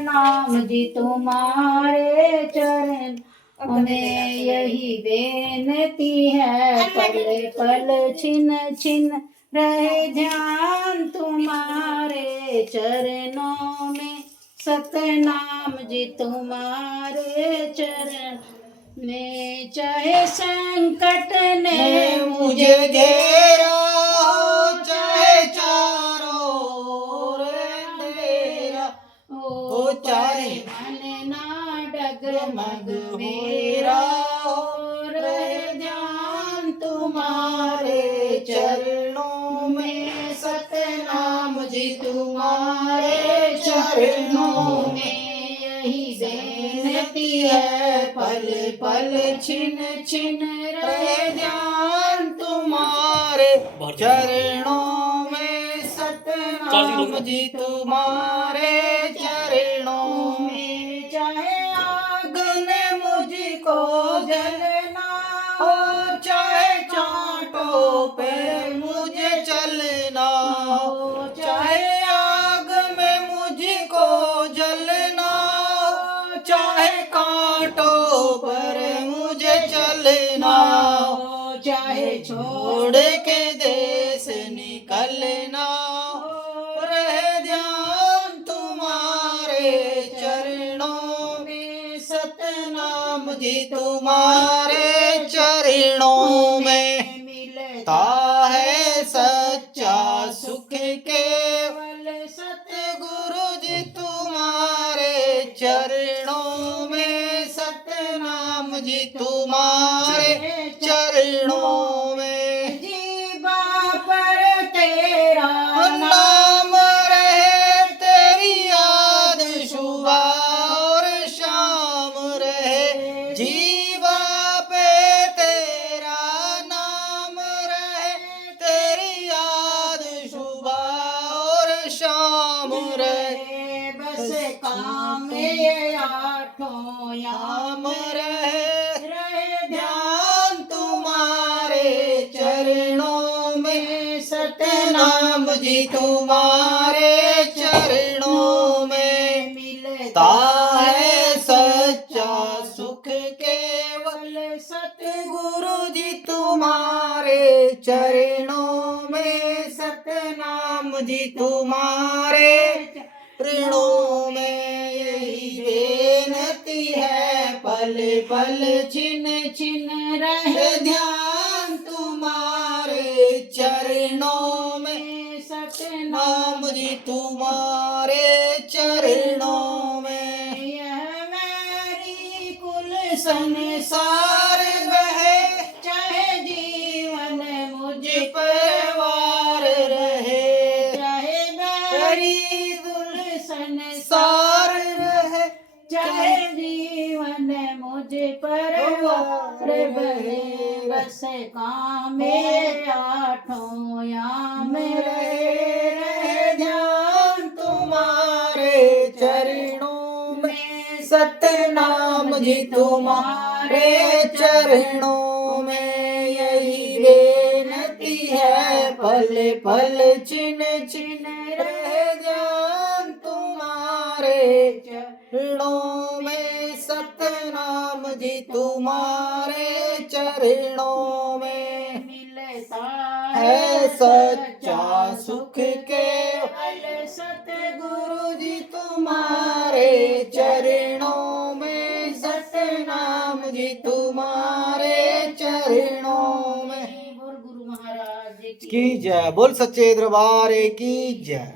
नाम जी तुम्हारे चरण में यही बेनती है, पल पल छिन छिन रहे ध्यान तुम्हारे चरणों में। सतनाम जी तुम्हारे चरण में, चाहे संकट ने मुझे घेरा हो, चाहे चारों ओर अंधेरा हो, चाहे मन ना डगमग मेरा हो, रहे ध्यान तुम्हारे चरणों में। सतनाम जी तुम्हारे चरणों में यही बेनती है, पल पल छिन छिन रहे ध्यान तुम्हारे चरणों में। सतनाम जी तुम्हारे चरणों में, चाहे आग में मुझको जलना हो, चाहे कांटों पे मुझे चलना हो, चाहे आग में मुझको जलना हो, चाहे कांटों पर मुझे चलना हो, चाहे छोड़ के देश निकलना हो, रहे ध्यान तुम्हारे चरणों में। सतनाम जी तुम्हारे चरणों में मिलता है सच्चा सुख केवल सतगुरु जी तुम्हारे चरणों में। सतनाम जी तुम्हारे चरणों में, जीवा पर तेरा नाम रहे, तेरी याद सुबह और शाम रहे। जीवा पे तेरा नाम रहे, तेरी याद सुबह और शाम रहे। बस काम ये आठों याम रहे ध्यान तुम्हारे चरणों में। सतनाम जी तुम्हारे चरणों में मिलता है सच्चा सुख केवल सतगुरु जी तुम्हारे चरणों में। सतनाम जी तुम्हारे चरणों में यही बेनती है, पल पल छिन छिन रहे ध्यान तुम्हारे चरणों में। सतनाम जी तुम्हारे चरणों में, यह मेरी कुल संसार रहे, चाहे जीवन मुझ पर वार रहे, चाहे मेरी कुल संसार रहे, चाहे जीवन मुझ पर वार बहे। बस काम आठों याम रहे ध्यान तुम्हारे चरणों में। सतनाम जी तुम्हारे चरणों में यही बेनती है, पल पल छिन छिन रहे ध्यान तुम्हारे चरणों में। सतनाम जी तुम्हारे चरणों में मिलता है सच्चा सुख केवल सतगुरु जी तुम्हारे चरणों में। सतनाम जी तुम्हारे चरणों में। बोल गुरु महाराज की जय, बोल सच्चे दरबार की जय।